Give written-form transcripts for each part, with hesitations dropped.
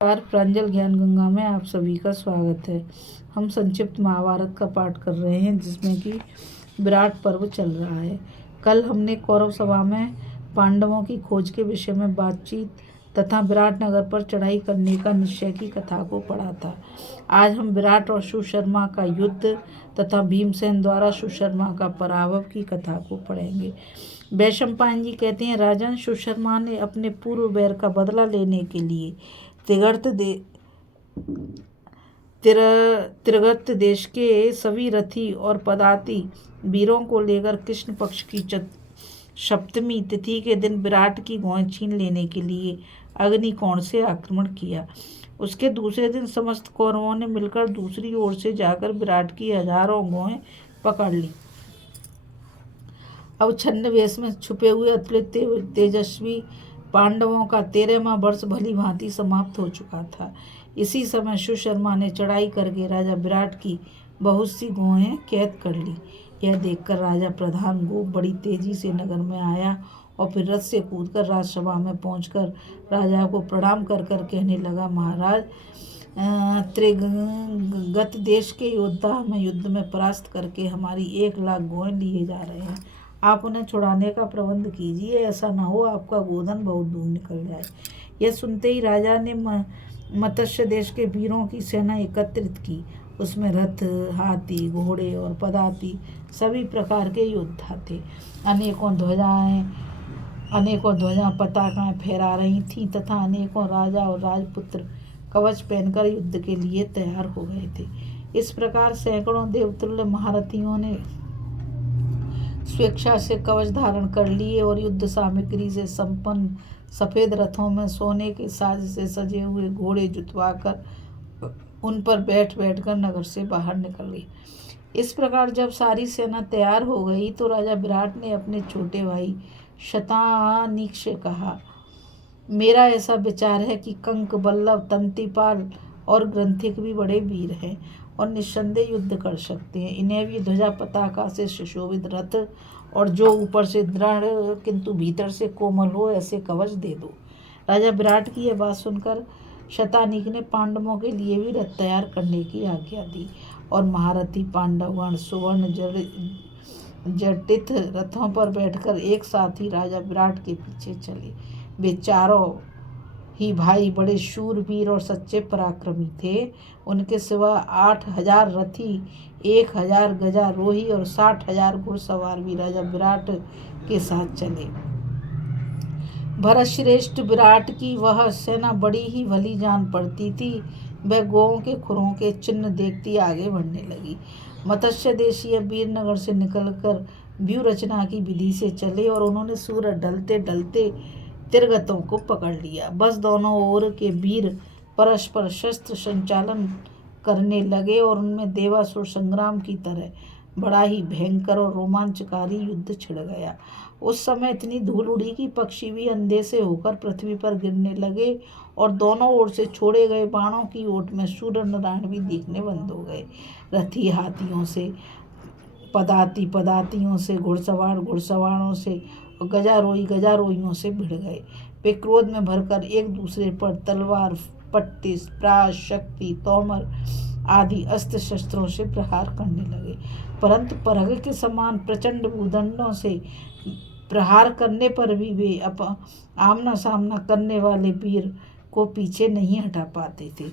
नमस्कार। प्रांजल ज्ञान गंगा में आप सभी का स्वागत है। हम संक्षिप्त महाभारत का पाठ कर रहे हैं जिसमें कि विराट पर्व चल रहा है। कल हमने कौरव सभा में पांडवों की खोज के विषय में बातचीत तथा विराट नगर पर चढ़ाई करने का निश्चय की कथा को पढ़ा था। आज हम विराट और सुशर्मा का युद्ध तथा भीमसेन द्वारा सुशर्मा का पराभव की कथा को पढ़ेंगे। वैशंपायन जी कहते हैं, राजन सुशर्मा ने अपने पूर्व बैर का बदला लेने के लिए त्रिगर्त देश के सभी रथी और पदाती वीरों को लेकर कृष्ण पक्ष की सप्तमी तिथि के दिन विराट की गौएं छीन लेने के लिए अग्निकोण से आक्रमण किया। उसके दूसरे दिन समस्त कौरवों ने मिलकर दूसरी ओर से जाकर विराट की हजारों गौएं पकड़ ली। अब छद्मवेश में छुपे हुए अतुलित तेजस्वी पांडवों का 13वां वर्ष भली भांति समाप्त हो चुका था। इसी समय सुशर्मा ने चढ़ाई करके राजा विराट की बहुत सी गौएं कैद कर ली। यह देखकर राजा प्रधान गोप बड़ी तेजी से नगर में आया और फिर रथ से कूदकर राजसभा में पहुंचकर राजा को प्रणाम कर कर कहने लगा, महाराज, त्रिगत देश के योद्धा हमें युद्ध में परास्त करके हमारी 1,00,000 गौएं लिए जा रहे हैं। आप उन्हें छुड़ाने का प्रबंध कीजिए, ऐसा न हो आपका गोधन बहुत दूर निकल जाए। यह सुनते ही राजा ने मत्स्य देश के वीरों की सेना एकत्रित की। उसमें रथ, हाथी, घोड़े और पदाती सभी प्रकार के योद्धा थे। अनेकों ध्वजाएं पताकाएं फहरा रही थीं तथा अनेकों राजा और राजपुत्र कवच पहनकर युद्ध के लिए तैयार हो गए थे। इस प्रकार सैकड़ों देवतुल्य महारथियों ने स्वेच्छा से कवच धारण कर लिए और युद्ध सामग्री से संपन्न सफेद रथों में सोने के साज से सजे हुए घोड़े जुतवाकर उन पर बैठ बैठकर नगर से बाहर निकल गई। इस प्रकार जब सारी सेना तैयार हो गई तो राजा विराट ने अपने छोटे भाई शतानीक से कहा, मेरा ऐसा विचार है कि कंक, बल्लभ, तंतीपाल और ग्रंथिक भी बड़े वीर हैं और निस्संदेह युद्ध कर सकते हैं। इन्हें भी ध्वजा पताका से सुशोभित रथ और जो ऊपर से दृढ़ किंतु भीतर से कोमल हो ऐसे कवच दे दो। राजा विराट की यह बात सुनकर शतानीक ने पांडवों के लिए भी रथ तैयार करने की आज्ञा दी और महारथी पांडवगण सुवर्ण जटित रथों पर बैठकर एक साथ ही राजा विराट के पीछे चले। वे चारों ही भाई बड़े शूरवीर और सच्चे पराक्रमी थे। उनके सिवा 8,000 रथी, 1,000 गजारोही और 60,000 घुड़सवार भी राजा विराट के साथ चले। भरतश्रेष्ठ विराट की वह सेना बड़ी ही भली जान पड़ती थी। वह गौओं के खुरों के चिन्ह देखती आगे बढ़ने लगी। मत्स्य देशीय वीर नगर से निकलकर व्यूह रचना की विधि से चले और उन्होंने सूरज ढलते ढलते त्रिगतों को पकड़ लिया। बस दोनों ओर के वीर परस्पर शस्त्र संचालन करने लगे और उनमें देवासुर संग्राम की तरह बड़ा ही भयंकर और रोमांचकारी युद्ध छिड़ गया। उस समय इतनी धूल उड़ी कि पक्षी भी अंधे से होकर पृथ्वी पर गिरने लगे और दोनों ओर से छोड़े गए बाणों की ओट में सूर्य नारायण भी दिखने बंद हो गए। रथी हाथियों से, पदातियों से, घुड़सवारों से और गजारोहियों से भिड़ गए। वे क्रोध में भरकर एक दूसरे पर तलवार, पट्टिस, प्रास, शक्ति, तोमर आदि अस्त्र शस्त्रों से प्रहार करने लगे। परंतु परग के समान प्रचंड भूदंडों से प्रहार करने पर भी वे आमना सामना करने वाले वीर को पीछे नहीं हटा पाते थे।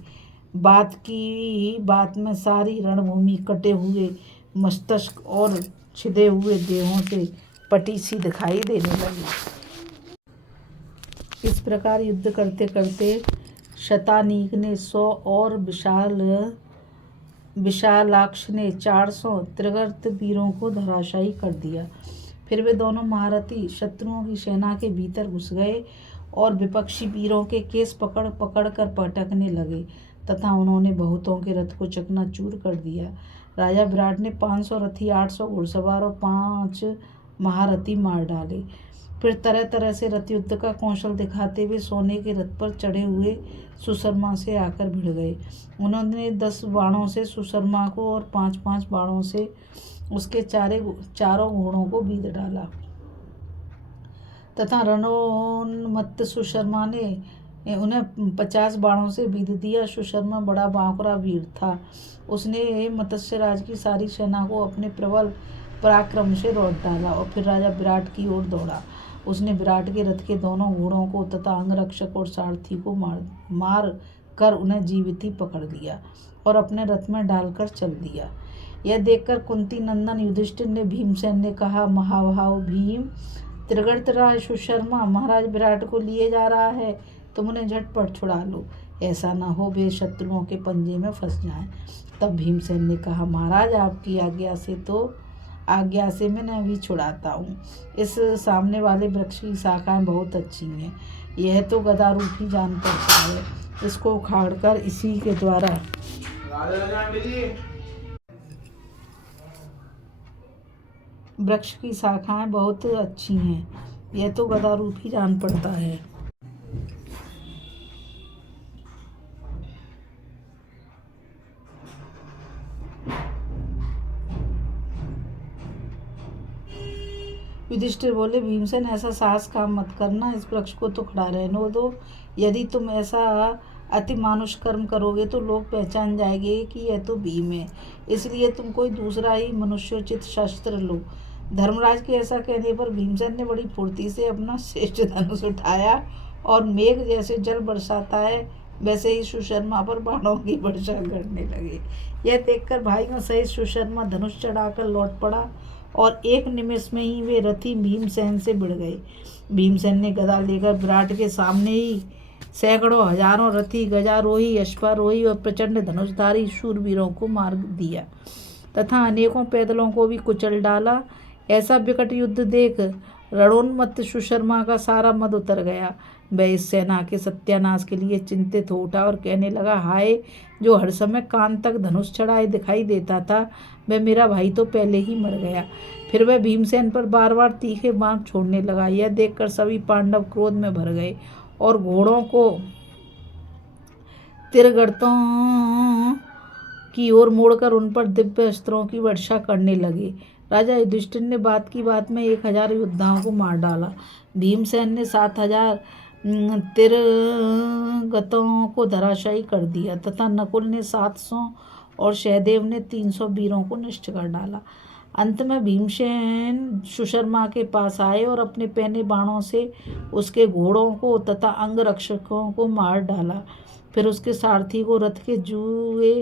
बात में सारी रणभूमि कटे हुए मस्तक और छिदे हुए देहों से पटी सी दिखाई देने लगी। इस प्रकार युद्ध करते करते शतानीक ने 100 और विशालाक्ष ने 400 त्रिगर्त वीरों को धराशायी कर दिया। फिर वे दोनों महारथी शत्रुओं की सेना के भीतर घुस गए और विपक्षी वीरों के केस पकड़ पकड़ कर पटकने लगे तथा उन्होंने बहुतों के रथ को चकनाचूर कर दिया। राजा विराट ने 500 रथी, 800 घुड़सवार और 5 महारथी मार डाले। फिर तरह तरह से रथ युद्ध का कौशल दिखाते हुए सोने के रथ पर चढ़े हुए सुशर्मा से आकर भिड़ गए। उन्होंने 10 बाणों से सुशर्मा को और 5-5 बाणों से उसके चारों घोड़ों को बीध डाला तथा रणोन्मत्त सुशर्मा ने उन्हें 50 बाणों से बीध दिया। सुशर्मा बड़ा बांकुरा वीर था। उसने मत्स्यराज की सारी सेना को अपने प्रबल पराक्रम से रोक डाला और फिर राजा विराट की ओर दौड़ा। उसने विराट के रथ के दोनों घोड़ों को तथा अंगरक्षक और सारथी को मार कर उन्हें जीवित ही पकड़ लिया और अपने रथ में डालकर चल दिया। यह देखकर कुंती नंदन युधिष्ठिर ने भीमसेन ने कहा, महाभाव भीम, त्रिगर्तराज सुशर्मा महाराज विराट को लिए जा रहा है, तुम उन्हें झटपट छुड़ा लो, ऐसा न हो वे शत्रुओं के पंजे में फंस जाएं। तब भीमसेन ने कहा, महाराज आपकी आज्ञा से मैं भी छुड़ाता हूँ। इस सामने वाले वृक्ष की शाखाएं बहुत अच्छी हैं, यह तो गदा रूप ही जान पड़ता है, इसको उखाड़कर इसी के द्वारा वृक्ष की शाखाएं बहुत अच्छी हैं, यह तो गदा रूप ही जान पड़ता है। युधिष्ठिर बोले, भीमसेन ऐसा साहस काम मत करना, इस वृक्ष को तो खड़ा रहने दो। यदि तुम ऐसा अति मानुष कर्म करोगे तो लोग पहचान जाएंगे कि यह तो भीम है, इसलिए तुम कोई दूसरा ही मनुष्योचित शस्त्र लो। धर्मराज के ऐसा कहने पर भीमसेन ने बड़ी फुर्ती से अपना श्रेष्ठ धनुष उठाया और मेघ जैसे जल बरसाता है वैसे ही सुशर्मा पर बाणों की वर्षा करने लगे। यह देखकर भाइयों सहित सुशर्मा धनुष चढ़ाकर लौट पड़ा और एक निमिष में ही वे रथी भीमसेन से भिड़ गए। भीमसेन ने गदा लेकर विराट के सामने ही सैकड़ों हजारों रथी, गजारोही, अश्वारोही और प्रचंड धनुषधारी शूरवीरों को मार दिया तथा अनेकों पैदलों को भी कुचल डाला। ऐसा विकट युद्ध देख रणोन्मत्त सुशर्मा का सारा मद उतर गया। वह इस सेना के सत्यानाश के लिए चिंतित हो उठा और कहने लगा, हाय, जो हर समय कान तक धनुष चढ़ाए दिखाई देता था, वह मेरा भाई तो पहले ही मर गया। फिर वह भीमसेन पर बार बार तीखे बाण छोड़ने लगा। यह देखकर सभी पांडव क्रोध में भर गए और घोड़ों को तिरगर्तों की ओर मोड़कर उन पर दिव्य अस्त्रों की वर्षा करने लगे। राजा युधिष्ठिर ने बात की बात में 1000 योद्धाओं को मार डाला। भीमसेन ने 7000 तिरगतों को धराशायी कर दिया तथा नकुल ने 700 और सहदेव ने 300 वीरों को नष्ट कर डाला। अंत में भीमसेन सुशर्मा के पास आए और अपने पैने बाणों से उसके घोड़ों को तथा अंगरक्षकों को मार डाला। फिर उसके सारथी को रथ के जुए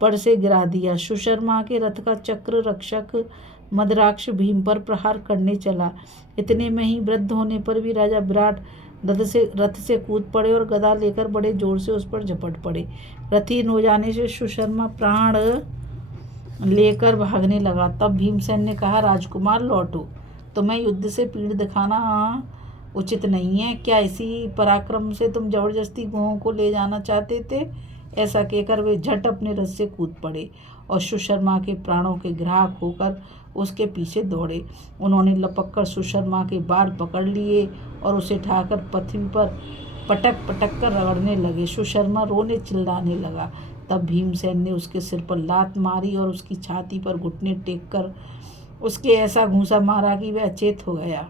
पर से गिरा दिया। सुशर्मा के रथ का चक्र रक्षक मदराक्ष भीम पर प्रहार करने चला। इतने में ही वृद्ध होने पर भी राजा विराट रथ से कूद पड़े और गदा लेकर बड़े जोर से उस पर झपट पड़े। रथहीन हो जाने से सुशर्मा प्राण लेकर भागने लगा। तब भीमसेन ने कहा, राजकुमार लौटो, तुम्हें युद्ध से पीड़ दिखाना उचित नहीं है। क्या इसी पराक्रम से तुम जबरदस्ती गोहों को ले जाना चाहते थे? ऐसा कहकर वे झट अपने रथ से कूद पड़े और सुशर्मा के प्राणों के ग्राहक होकर उसके पीछे दौड़े। उन्होंने लपक कर सुशर्मा के बाल पकड़ लिए और उसे उठाकर पृथ्वी पर पटक पटक कर रगड़ने लगे। सुशर्मा रोने चिल्लाने लगा। तब भीमसेन ने उसके सिर पर लात मारी और उसकी छाती पर घुटने टेक कर उसके ऐसा घूंसा मारा कि वह अचेत हो गया।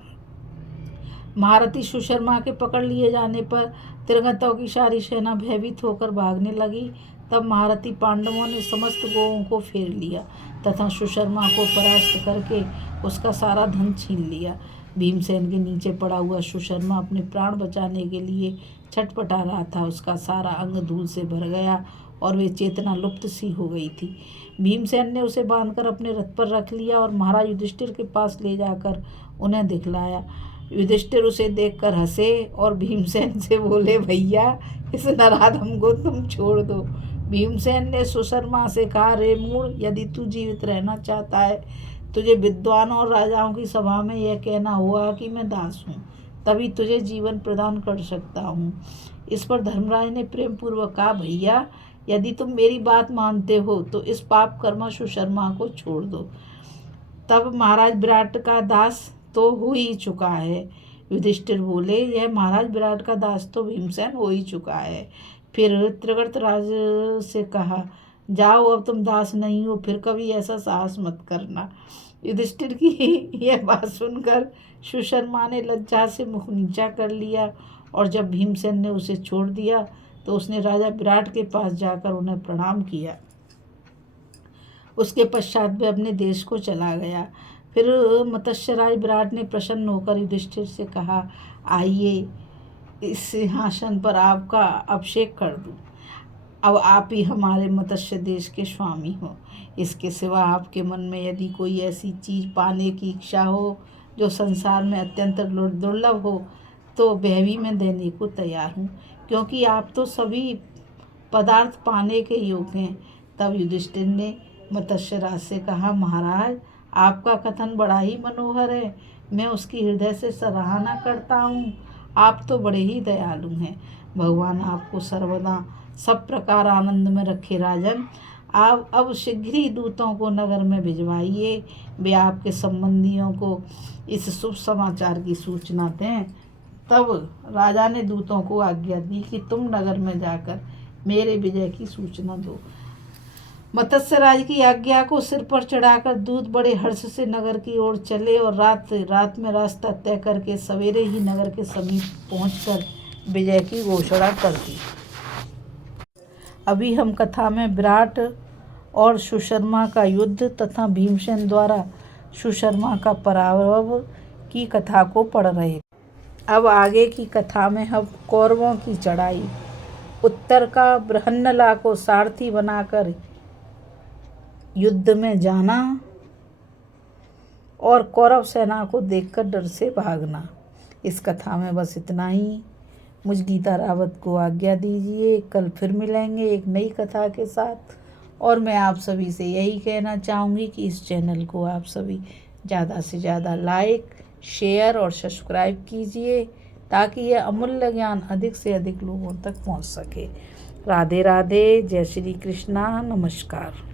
महारथी सुशर्मा के पकड़ लिए जाने पर तिरगतों की सारी सेना भयभीत होकर भागने लगी। तब महारथी पांडवों ने समस्त गोओं को फेर लिया तथा सुशर्मा को परास्त करके उसका सारा धन छीन लिया। भीमसेन के नीचे पड़ा हुआ सुशर्मा अपने प्राण बचाने के लिए छटपटा रहा था। उसका सारा अंग धूल से भर गया और वे चेतना लुप्त सी हो गई थी। भीमसेन ने उसे बांधकर अपने रथ पर रख लिया और महाराज युधिष्ठिर के पास ले जाकर उन्हें दिखलाया। युधिष्ठिर उसे देखकर हंसे और भीमसेन से बोले, भैया, इस नराधम को तुम छोड़ दो। भीमसेन ने सुशर्मा से कहा, रे मूढ़, यदि तू जीवित रहना चाहता है तुझे विद्वानों और राजाओं की सभा में यह कहना होगा कि मैं दास हूँ, तभी तुझे जीवन प्रदान कर सकता हूँ। इस पर धर्मराज ने प्रेम पूर्वक कहा, भैया, यदि तुम मेरी बात मानते हो तो इस पाप कर्म सुशर्मा को छोड़ दो। तब महाराज विराट का दास तो हो ही चुका है। युधिष्ठिर बोले, यह महाराज विराट का दास तो भीमसेन हो ही चुका है। फिर त्रिगर्तराज से कहा, जाओ, अब तुम दास नहीं हो, फिर कभी ऐसा साहस मत करना। युधिष्ठिर की यह बात सुनकर सुशर्मा ने लज्जा से मुख नीचा कर लिया और जब भीमसेन ने उसे छोड़ दिया तो उसने राजा विराट के पास जाकर उन्हें प्रणाम किया। उसके पश्चात वह अपने देश को चला गया। फिर मत्स्यराज विराट ने प्रसन्न होकर युधिष्ठिर से कहा, आइए इस सिंहासन पर आपका अभिषेक कर दूं। अब आप ही हमारे मत्स्य देश के स्वामी हो। इसके सिवा आपके मन में यदि कोई ऐसी चीज़ पाने की इच्छा हो जो संसार में अत्यंत दुर्लभ हो तो वह भी मैं देने को तैयार हूँ, क्योंकि आप तो सभी पदार्थ पाने के योग्य हैं। तब युधिष्ठिर ने मत्स्यराज से कहा, महाराज आपका कथन बड़ा ही मनोहर है, मैं उसकी हृदय से सराहना करता हूँ। आप तो बड़े ही दयालु हैं। भगवान आपको सर्वदा सब प्रकार आनंद में रखे। राजन, आप अब शीघ्र ही दूतों को नगर में भिजवाइए, वे आपके संबंधियों को इस शुभ समाचार की सूचना दें। तब राजा ने दूतों को आज्ञा दी कि तुम नगर में जाकर मेरे विजय की सूचना दो। मत्स्यराज की आज्ञा को सिर पर चढ़ाकर दूत बड़े हर्ष से नगर की ओर चले और रात में रास्ता तय करके सवेरे ही नगर के समीप पहुंचकर विजय की घोषणा कर दी। अभी हम कथा में विराट और सुशर्मा का युद्ध तथा भीमसेन द्वारा सुशर्मा का पराभव की कथा को पढ़ रहे। अब आगे की कथा में हम कौरवों की चढ़ाई, उत्तर का बृहन्नला को सारथी बनाकर युद्ध में जाना और कौरव सेना को देखकर डर से भागना। इस कथा में बस इतना ही। मुझ गीता रावत को आज्ञा दीजिए। कल फिर मिलेंगे एक नई कथा के साथ। और मैं आप सभी से यही कहना चाहूँगी कि इस चैनल को आप सभी ज़्यादा से ज़्यादा लाइक, शेयर और सब्सक्राइब कीजिए ताकि यह अमूल्य ज्ञान अधिक से अधिक लोगों तक पहुँच सके। राधे राधे। जय श्री कृष्णा। नमस्कार।